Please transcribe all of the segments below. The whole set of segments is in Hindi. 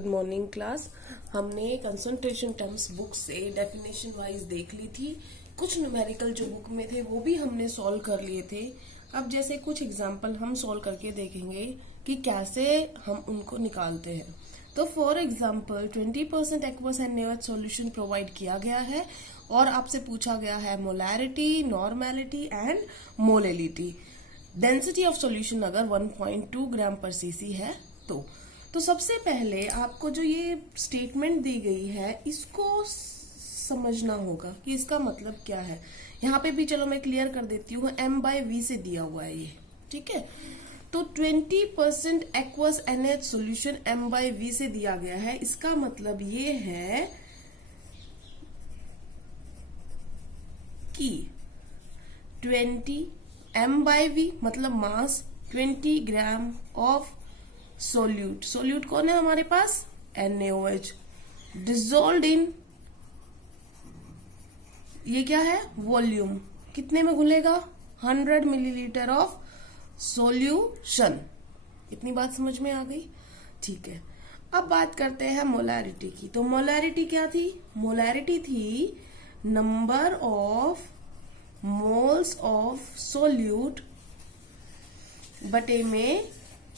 Good morning class. हमने कंसंट्रेशन टर्म्स बुक से डेफिनेशन वाइज देख ली थी। कुछ न्यूमेरिकल जो बुक में थे वो भी हमने सॉल्व कर लिए थे। अब जैसे कुछ एग्जांपल हम सॉल्व करके देखेंगे कि कैसे हम उनको निकालते हैं। तो फॉर एग्जांपल 20% एक्वस एंड नेवस सॉल्यूशन प्रोवाइड किया गया है और आपसे पूछा गया है molarity, normality and molality. Density of solution अगर 1.2 ग्राम पर सीसी है तो सबसे पहले आपको जो ये स्टेटमेंट दी गई है इसको समझना होगा कि इसका मतलब क्या है। यहाँ पे भी चलो मैं क्लियर कर देती हूँ, m/v से दिया हुआ है ये, ठीक है। तो 20% एक्वस NH सॉल्यूशन m/v से दिया गया है। इसका मतलब ये है कि 20 m/v मतलब मास 20 ग्राम ऑफ सोल्यूट कौन है हमारे पास, NaOH, डिजोल्व इन, ये क्या है, वॉल्यूम, कितने में घुलेगा, 100 मिलीलीटर ऑफ सॉल्यूशन। इतनी बात समझ में आ गई, ठीक है। अब बात करते हैं मोलैरिटी की। तो मोलैरिटी क्या थी, मोलैरिटी थी number of moles of solute बटे में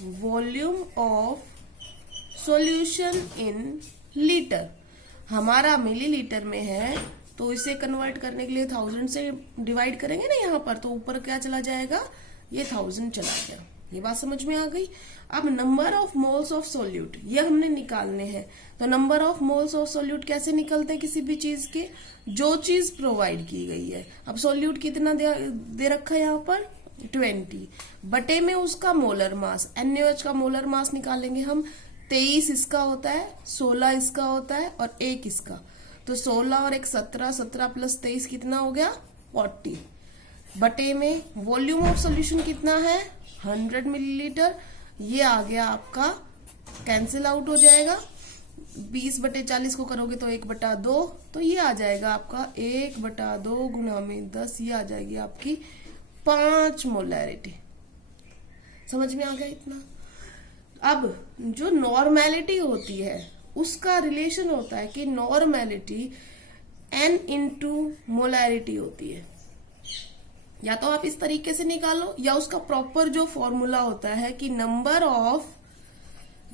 volume of solution in litre. हमारा मिलीलीटर में है तो इसे कन्वर्ट करने के लिए 1000 से डिवाइड करेंगे ना यहाँ पर, तो ऊपर क्या चला जाएगा, ये 1000 चला गया। ये बात समझ में आ गई। अब number of moles of solute ये हमने निकालने हैं। तो number of moles of solute कैसे निकलते हैं किसी भी चीज के, जो चीज प्रोवाइड की गई है। अब सोल्यूट कितना दे रखा है यहाँ पर, 20 बटे में उसका मोलर मास, NaOH का मोलर मास निकालेंगे हम। 23 इसका होता है, 16 इसका होता है और 1 इसका। तो 16 और 1 17, 17 प्लस 23 कितना हो गया, 40 बटे में वॉल्यूम ऑफ सॉल्यूशन कितना है, 100 मिलीलीटर। ये आ गया आपका, कैंसिल आउट हो जाएगा। 20 बटे 40 को करोगे तो 1/2, तो ये आ जाएगा आपका 1/2 गुना में 10, ये आ जाएगी आपकी 5 मोलैरिटी। समझ में आ गया इतना। अब जो नॉर्मेलिटी होती है उसका रिलेशन होता है कि नॉर्मेलिटी n इंटू मोलैरिटी होती है। या तो आप इस तरीके से निकालो या उसका प्रॉपर जो फॉर्मूला होता है कि number of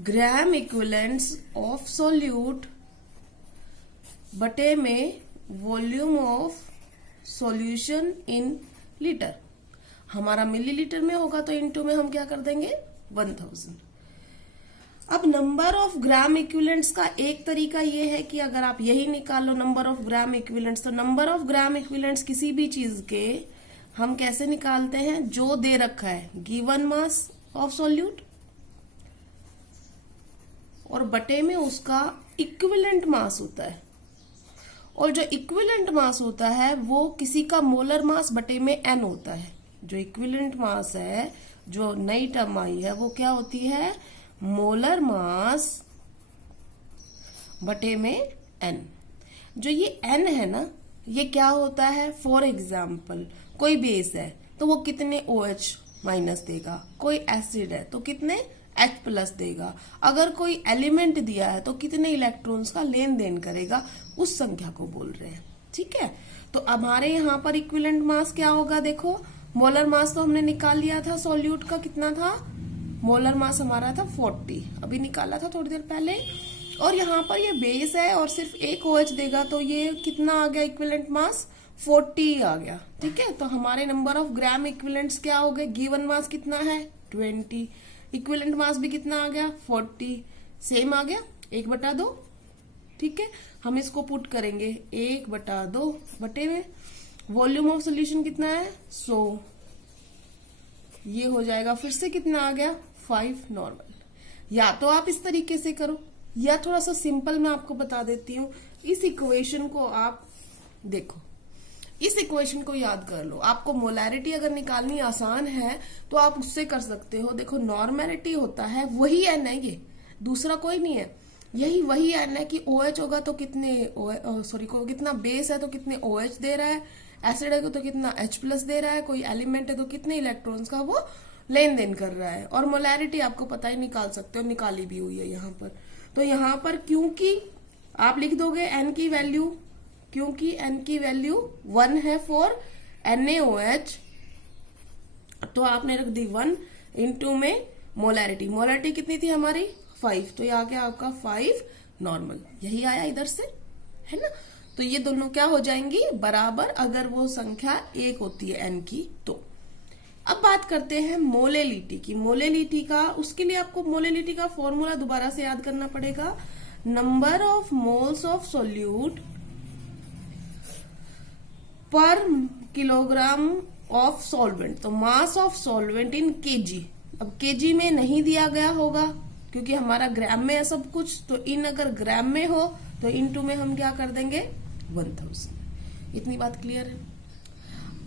gram equivalents of solute बटे में volume of solution in litre. हमारा मिलीलीटर में होगा तो इनटू में हम क्या कर देंगे, 1000। अब नंबर ऑफ ग्राम इक्विवेलेंट्स का एक तरीका ये है कि अगर आप यही निकालो नंबर ऑफ ग्राम इक्विवेलेंट्स, तो नंबर ऑफ ग्राम इक्विवेलेंट्स किसी भी चीज के हम कैसे निकालते हैं, जो दे रखा है गिवन मास ऑफ सोल्यूट और बटे में उसका इक्विवेलेंट मास होता है। और जो इक्विवेलेंट मास होता है वो किसी का मोलर मास बटे में n होता है। जो इक्विवेलेंट मास है, जो नई टर्म आई है, वो क्या होती है, मोलर मास बटे में n। जो ये n है ना, ये क्या होता है, फॉर एग्जाम्पल कोई बेस है तो वो कितने OH माइनस देगा, कोई एसिड है तो कितने H प्लस देगा, अगर कोई एलिमेंट दिया है तो कितने इलेक्ट्रॉन्स का लेन देन करेगा, उस संख्या को बोल रहे हैं, ठीक है। तो हमारे यहाँ पर इक्विवेलेंट मास क्या होगा, देखो मोलर मास तो हमने निकाल लिया था, सोल्यूट का कितना था, मोलर मास हमारा था 40, अभी निकाला था थोड़ी देर पहले। और यहाँ पर ये बेस है और सिर्फ एक OH देगा तो ये कितना आ गया, इक्विवेलेंट मास 40 आ गया, ठीक है। तो हमारे नंबर ऑफ ग्राम इक्विवेलेंट्स क्या हो गए, गिवन मास कितना है 20, इक्विवेलेंट मास भी कितना आ गया 40, सेम आ गया 1/2, ठीक है। हम इसको पुट करेंगे 1/2 बटे में वॉल्यूम ऑफ सोल्यूशन कितना है 100, ये हो जाएगा फिर से कितना आ गया 5 नॉर्मल। या तो आप इस तरीके से करो या थोड़ा सा सिंपल मैं आपको बता देती हूँ। इस इक्वेशन को आप देखो, इस इक्वेशन को याद कर लो। आपको मोलैरिटी अगर निकालनी आसान है तो आप उससे कर सकते हो। देखो नॉर्मेलिटी होता है वही n है, ये दूसरा कोई नहीं है, यही वही n है कि OH होगा तो कितने कितना बेस है तो कितने OH दे रहा है, एसिड है तो कितना H प्लस दे रहा है, कोई एलिमेंट है तो कितने इलेक्ट्रॉन्स का वो लेन देन कर रहा है। और मोलैरिटी आपको पता ही निकाल सकते हो, निकाली भी हुई है यहाँ पर। तो यहां पर क्योंकि आप लिख दोगे n की वैल्यू, क्योंकि n की वैल्यू 1 है फॉर NaOH, तो आपने रख दी 1 इंटू में मोलैरिटी। मोलैरिटी कितनी थी हमारी 5, तो ये आ गया आपका 5 नॉर्मल, यही आया इधर से, है ना। तो ये दोनों क्या हो जाएंगी बराबर, अगर वो संख्या 1 होती है n की तो। अब बात करते हैं मोलेलिटी की। मोलेलिटी का, उसके लिए आपको मोलेलिटी का फॉर्मूला दोबारा से याद करना पड़ेगा। Number of moles of solute पर किलोग्राम ऑफ सॉल्वेंट, तो mass of solvent in KG. अब केजी में नहीं दिया गया होगा क्योंकि हमारा ग्राम में है सब कुछ, तो इन अगर ग्राम में हो तो इनटू में हम क्या कर देंगे 1000। इतनी बात क्लियर है।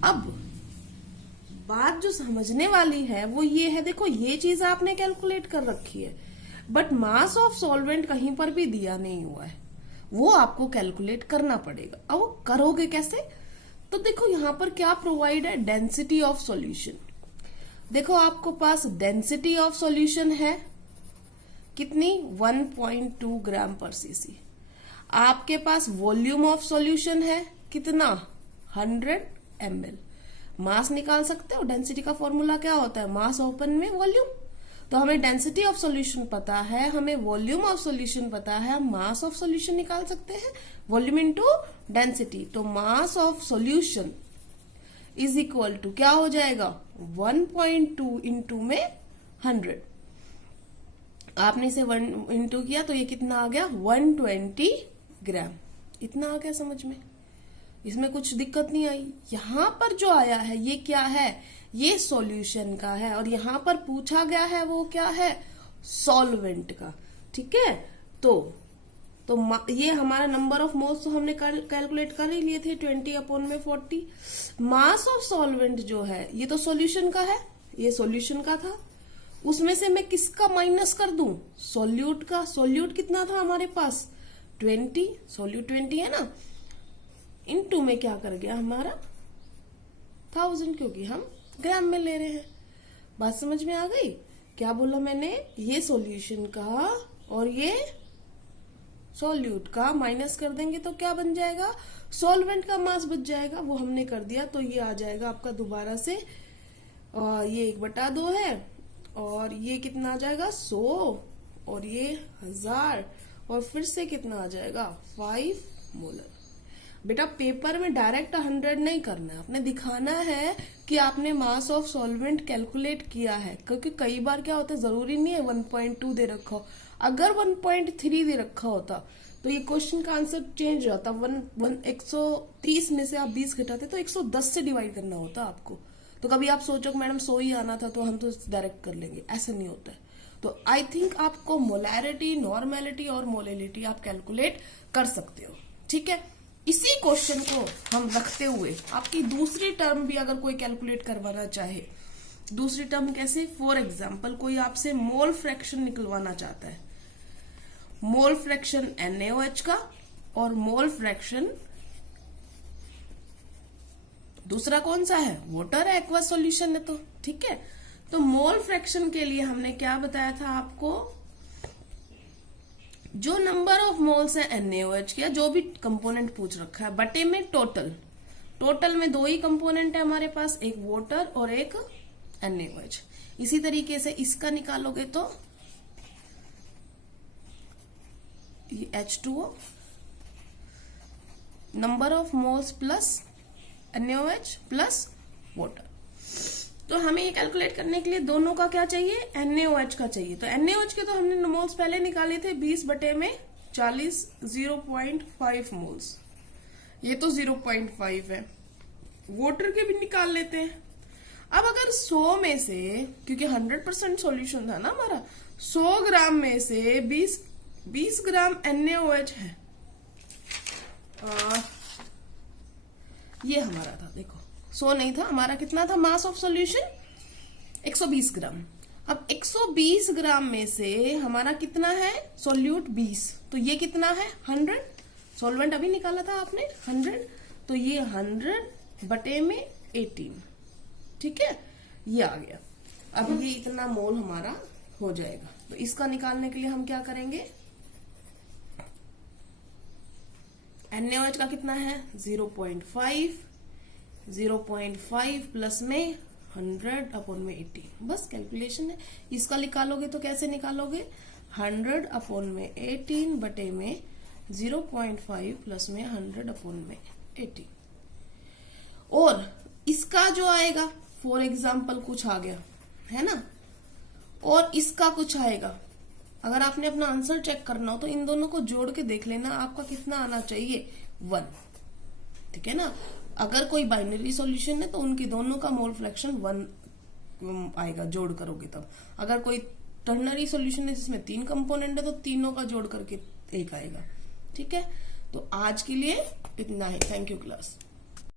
अब बात जो समझने वाली है वो ये है, देखो ये चीज आपने कैलकुलेट कर रखी है, बट मास ऑफ सॉल्वेंट कहीं पर भी दिया नहीं हुआ है, वो आपको कैलकुलेट करना पड़ेगा। अब वो करोगे कैसे, तो देखो यहां पर क्या प्रोवाइड है, डेंसिटी ऑफ सॉल्यूशन। देखो आपको पास डेंसिटी ऑफ सॉल्यूशन है कितनी 1.2 ग्राम पर सीसी। आपके पास वॉल्यूम ऑफ सॉल्यूशन है कितना 100 ml। मास निकाल सकते हो, डेंसिटी का फॉर्मूला क्या होता है, मास ओपन में वॉल्यूम। तो हमें डेंसिटी ऑफ सॉल्यूशन पता है, हमें वॉल्यूम ऑफ सॉल्यूशन पता है, हम मास ऑफ सॉल्यूशन निकाल सकते हैं, वॉल्यूम इनटू डेंसिटी। तो mass of solution is equal to क्या हो जाएगा 1.2 इंटू में 100। आपने इसे 1 इंटू किया तो ये कितना आ गया 120 ग्राम। इतना आ गया समझ में, इसमें कुछ दिक्कत नहीं आई। यहां पर जो आया है ये क्या है, ये सॉल्यूशन का है, और यहां पर पूछा गया है वो क्या है सॉल्वेंट का। ठीक है, तो ये हमारा नंबर ऑफ मोल्स तो हमने कैलकुलेट कर ही लिए थे 20/40। मास ऑफ सॉल्वेंट जो है ये तो सॉल्यूशन का है, ये सॉल्यूशन का था, उसमें से मैं किसका माइनस कर दूं, सोल्यूट का। सोल्यूट कितना था हमारे पास 20, सोल्यूट 20 है ना, इनटू में क्या कर गया हमारा 1000, क्योंकि हम ग्राम में ले रहे हैं। बात समझ में आ गई, क्या बोला मैंने, ये सॉल्यूशन का और ये सॉल्यूट का माइनस कर देंगे तो क्या बन जाएगा, सॉल्वेंट का मास बच जाएगा, वो हमने कर दिया। तो ये आ जाएगा आपका दोबारा से, ये 1/2 है, और ये कितना आ जाएगा 100, और ये 1000, और फिर से कितना आ जाएगा 5 मोलर। बेटा पेपर में डायरेक्ट 100 नहीं करना है, आपने दिखाना है कि आपने मास ऑफ सॉल्वेंट कैलकुलेट किया है, क्योंकि कई बार क्या होता है, जरूरी नहीं है 1.2 दे रखा हो। अगर 1.3 दे रखा होता तो ये क्वेश्चन का आंसर चेंज होता। 130 में से आप 20 घटाते तो 110 से डिवाइड करना होता आपको। तो कभी आप सोचो कि मैडम 100 ही आना था तो हम तो डायरेक्ट कर लेंगे, ऐसा नहीं होता है। तो आई थिंक आपको मोलैरिटी, नॉर्मेलिटी और मोलेलिटी आप कैलकुलेट कर सकते हो। ठीक है, इसी क्वेश्चन को हम रखते हुए आपकी दूसरी टर्म भी अगर कोई कैलकुलेट करवाना चाहे, दूसरी टर्म कैसे, फॉर एग्जाम्पल कोई आपसे मोल फ्रैक्शन निकलवाना चाहता है, मोल फ्रैक्शन NaOH का और मोल फ्रैक्शन दूसरा कौन सा है, वाटर है, एक्वा सॉल्यूशन है। तो ठीक है, तो मोल फ्रैक्शन के लिए हमने क्या बताया था आपको, जो नंबर ऑफ मोल्स है NaOH का, जो भी कंपोनेंट पूछ रखा है, बटे में टोटल में 2 ही कंपोनेंट है हमारे पास, एक वाटर और एक NaOH। इसी तरीके से इसका निकालोगे तो ये H2O, number of moles plus NaOH plus water. तो हमें ये कैलकुलेट करने के लिए दोनों का क्या चाहिए, NaOH का चाहिए। तो NaOH के तो हमने मोल्स पहले निकाले थे 20/40, 0.5 मोल्स, ये तो 0.5 है। वाटर के भी निकाल लेते हैं। अब अगर 100 में से, क्योंकि 100% सॉल्यूशन था ना हमारा, 100 ग्राम में से 20 ग्राम NaOH है, ये हमारा था, देखो 100 नहीं था हमारा, कितना था मास ऑफ सॉल्यूशन 120 ग्राम। अब 120 ग्राम में से हमारा कितना है सॉल्यूट 20, तो ये कितना है 100, सॉल्वेंट अभी निकाला था आपने 100, तो ये 100/18। ठीक है, ये आ गया। अब ये इतना मोल हमारा हो जाएगा। तो इसका निकालने के लिए हम क्या करेंगे, NaOH का कितना है 0.5, 0.5 प्लस में 100 अपॉन में 80, बस कैलकुलेशन है। इसका निकालोगे तो कैसे निकालोगे, 100 अपॉन में 18 बटे में 0.5 प्लस में 100 अपॉन में 80। और इसका जो आएगा, फॉर एग्जाम्पल कुछ आ गया है ना, और इसका कुछ आएगा, अगर आपने अपना आंसर चेक करना हो तो इन दोनों को जोड़ के देख लेना आपका कितना आना चाहिए, 1। ठीक है ना। अगर कोई बाइनरी सॉल्यूशन है तो उनकी दोनों का मोल फ्रैक्शन 1 आएगा जोड़ करोगे तब। अगर कोई टर्नरी सॉल्यूशन है जिसमें 3 कंपोनेंट है तो तीनों का जोड़ करके 1 आएगा। ठीक है, तो आज के लिए इतना ही। Thank you class.